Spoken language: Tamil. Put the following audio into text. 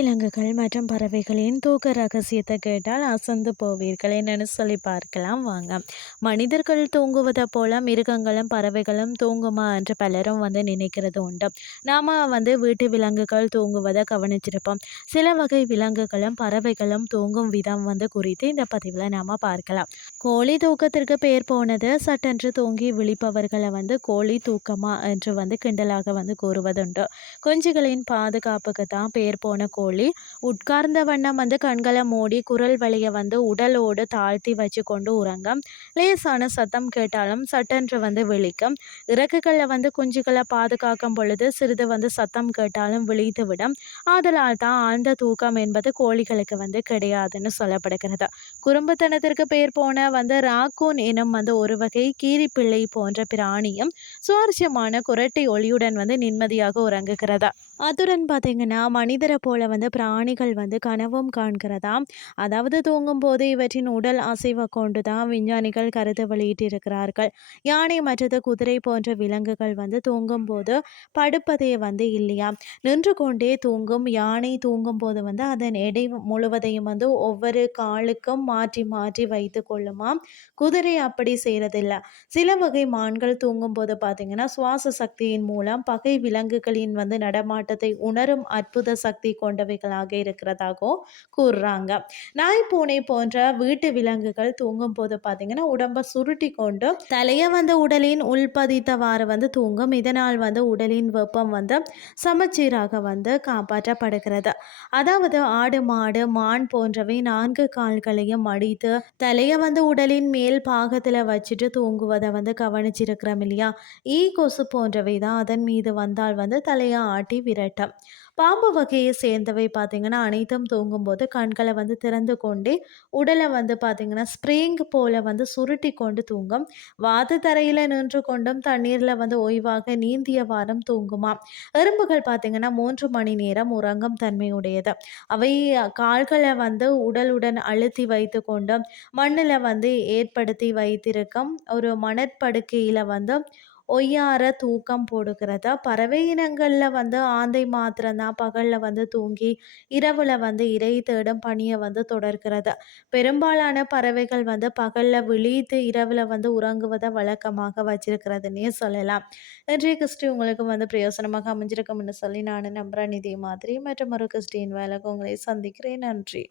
விலங்குகள் மற்றும் பறவைகளின் தூக்க ரகசியத்தை கேட்டால் அசந்து போவீர்கள் என்னன்னு சொல்லி பார்க்கலாம் வாங்க. மனிதர்கள் தூங்குவதை போல மிருகங்களும் பறவைகளும் தூங்குமா என்று பலரும் வந்து நினைக்கிறது உண்டு. நாம் வந்து வீட்டு விலங்குகள் தூங்குவதை கவனிச்சிருப்போம். சில வகை விலங்குகளும் பறவைகளும் தூங்கும் விதம் வந்து குறித்து இந்த பதிவில் நாம் பார்க்கலாம். கோழி தூக்கத்திற்கு பேர் போனது சட்டென்று தூங்கி விழிப்பவர்களை வந்து கோழி தூக்கமா என்று வந்து கிண்டலாக வந்து கூறுவதுண்டு. குஞ்சுகளின் பாதுகாப்புக்கு தான் பேர் போன கோழி உட்கார்ந்த வண்ணம் வந்து கண்களை மூடி குரல் வழியை வந்து உடலோடு தாழ்த்தி வச்சு கொண்டு உறங்கும். லேசான சத்தம் கேட்டாலும் சட்டென்று வந்து விழிக்கும். இறக்குகளில் வந்து குஞ்சுகளை பாதுகாக்கும் பொழுது சிறிது வந்து சத்தம் கேட்டாலும் விழித்து விடும். ஆதலால் தான் ஆழ்ந்த தூக்கம் என்பது கோழிகளுக்கு வந்து கிடையாதுன்னு சொல்லப்படுகிறது. குறும்புத்தனத்திற்கு பேர் போன வந்து ராக்கூன் எனும் வந்து ஒரு வகை கீரிப்பிள்ளை போன்ற பிராணியும் சுவாரஸ்யமான குரட்டை ஒளியுடன் வந்து நிம்மதியாக உறங்குகிறதா? அதுடன் பார்த்தீங்கன்னா மனிதரை போல வந்து வந்து பிராணிகள் வந்து கனவும் காண்கிறதாம் அதாவது தூங்கும் போது இவற்றின் உடல் அசைவை கொண்டு தான் விஞ்ஞானிகள் கருத்து வெளியிட்டிருக்கிறார்கள். யானை மற்றது குதிரை போன்ற விலங்குகள் வந்து தூங்கும் போது படுப்பதே வந்து இல்லையா? நின்று கொண்டே தூங்கும் யானை தூங்கும் போது வந்து அதன் எடை முழுவதையும் வந்து ஒவ்வொரு காலுக்கும் மாற்றி மாற்றி வைத்து கொள்ளுமா? குதிரை அப்படி செய்கிறதில்ல சில வகை மான்கள் தூங்கும் போது பார்த்தீங்கன்னா சுவாச சக்தியின் மூலம் பகை விலங்குகளின் வந்து நடமாட்டத்தை உணரும் அற்புத சக்தி கொண்டவைகளாக இருக்கிறதாகவும் கூறுறாங்க. நாய் பூனை போன்ற வீட்டு விலங்குகள் தூங்கும் போது பார்த்தீங்கன்னா உடம்பை சுருட்டி கொண்டு தலையை வந்து உடலின் உள்பதித்தவாறு வந்து தூங்கும். இதனால் வந்து உடலின் வெப்பம் வந்து சமச்சீராக வந்து காப்பாற்றப்படுகிறது. அதாவது ஆடு மாடு மான் போன்றவை நான்கு கால்களையும் மடித்து தலையை வந்து உடலின் மேல் பாகத்தில் வச்சுட்டு தூங்குவதை வந்து கவனிச்சிருக்கிறோம் இல்லையா? ஈ கொசு போன்றவை தான் அதன் மீது வந்தால் வந்து தலையை ஆட்டி விரட்டும். பாம்பு வகையை சேர்ந்தவை பார்த்திங்கன்னா அனைத்தும் தூங்கும்போது கண்களை வந்து திறந்து கொண்டே உடலை வந்து பார்த்திங்கன்னா ஸ்ப்ரிங் போல் வந்து சுருட்டி கொண்டு தூங்கும். வாது தரையில் நின்று கொண்டும் தண்ணீரில் வந்து ஓய்வாக நீந்திய வாரம் தூங்குமா எறும்புகள் பார்த்திங்கன்னா மூன்று மணி நேரம் உறங்கும் தன்மையுடையது. அவை கால்களை வந்து உடலுடன் அழுத்தி வைத்து கொண்டும் மண்ணில் வந்து ஏற்படுத்தி வைத்திருக்கும் ஒரு மணற்படுக்கையில் வந்து ஒய்யார தூக்கம் போடுகிறதா? பறவை இனங்களில் வந்து ஆந்தை மாத்திரம்தான் பகலில் வந்து தூங்கி இரவில் வந்து இறை தேடும் பணியை வந்து தொடர்கிறது. பெரும்பாலான பறவைகள் வந்து பகலில் விழித்து இரவில் வந்து உறங்குவதை வழக்கமாக வச்சிருக்கிறதுனே சொல்லலாம். இன்றைய கிறிஸ்டி உங்களுக்கு வந்து பிரயோசனமாக அமைஞ்சிருக்கும்னு சொல்லி நான் நம்புகிறேன் இதே மாதிரி மற்றும் ஒரு கிறிஸ்டின் வேலைக்கு உங்களை சந்திக்கிறேன். நன்றி.